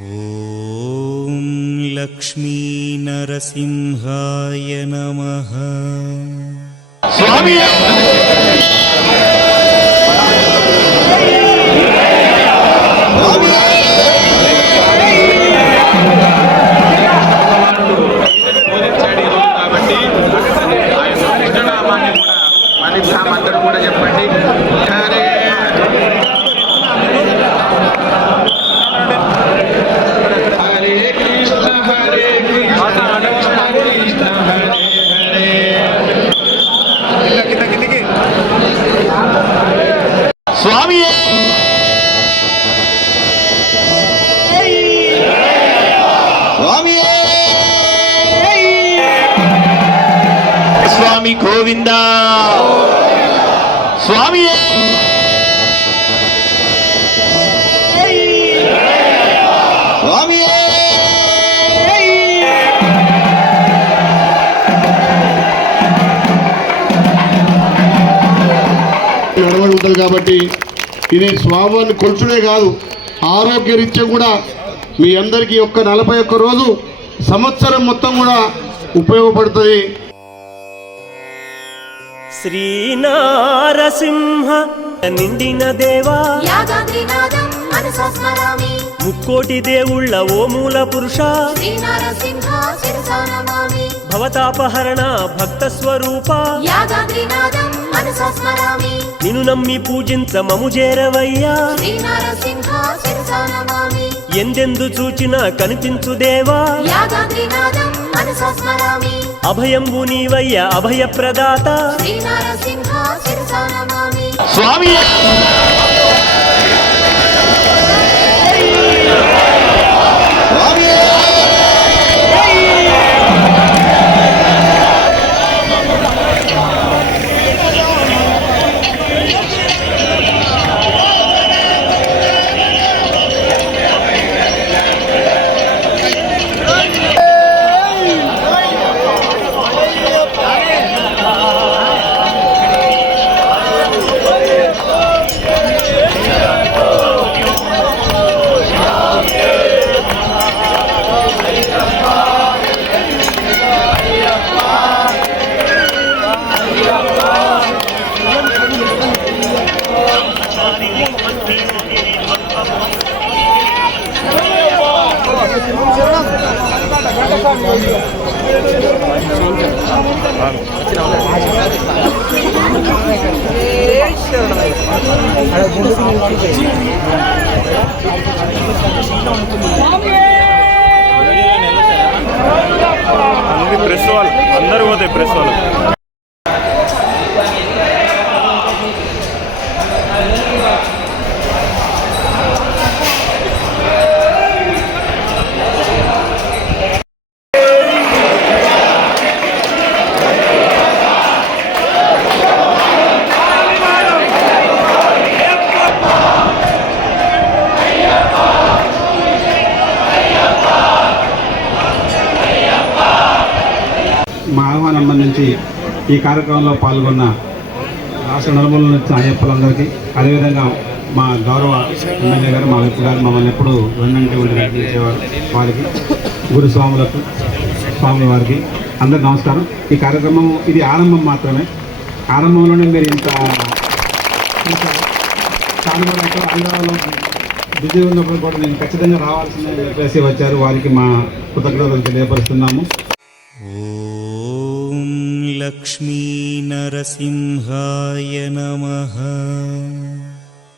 ఓం లక్ష్మీ నరసింహాయ నమః. స్వామి కూడా చెప్పండి. స్వామి స్వామి గోవింద స్వామి స్వామి నడవడి ఉంటుంది కాబట్టి ఇది స్వామివారిని కొలుచుడే కాదు, ఆరోగ్యరీత్యా కూడా మీ అందరికీ 41 రోజు సంవత్సరం మొత్తం కూడా ఉపయోగపడుతుంది. శ్రీనారసింహ నిండిన దేవా ముక్కోటి దేవుళ్ళ ఓ మూల పురుష భవతాపహరణ భక్త స్వరూప నిన్ను నమ్మి పూజించ మము చేరవయ్యా. ఎందెందు చూచినా కనిపించు దేవా అభయంబు నీవయ్య అభయ ప్రదాత స్వామి ప్రెస్ వాళ్ళు అందరూ పోతాయి. ప్రెస్ వాళ్ళు మా ఆహ్వానం నుంచి ఈ కార్యక్రమంలో పాల్గొన్న రాష్ట్ర నలుమూల నుంచి అయ్యప్పలందరికీ, అదేవిధంగా మా గౌరవ ఎమ్మెల్యే గారు మా వైపు గారు మమ్మల్ని ఎప్పుడు వెన్నంటి ఉండి నడిపించేవారు, వారికి గురుస్వాములకు స్వామి వారికి అందరికి నమస్కారం. ఈ కార్యక్రమం ఇది ఆరంభం మాత్రమే. ఆరంభంలోనే మీరు ఇంత చాలా హైదరాబాద్లో బిజీ ఉన్నప్పుడు కూడా నేను ఖచ్చితంగా రావాల్సిన చెప్పేసి వచ్చారు. వారికి మా కృతజ్ఞతలు తెలియపరుస్తున్నాము. ఓం లక్ష్మీ నరసింహాయ నమః.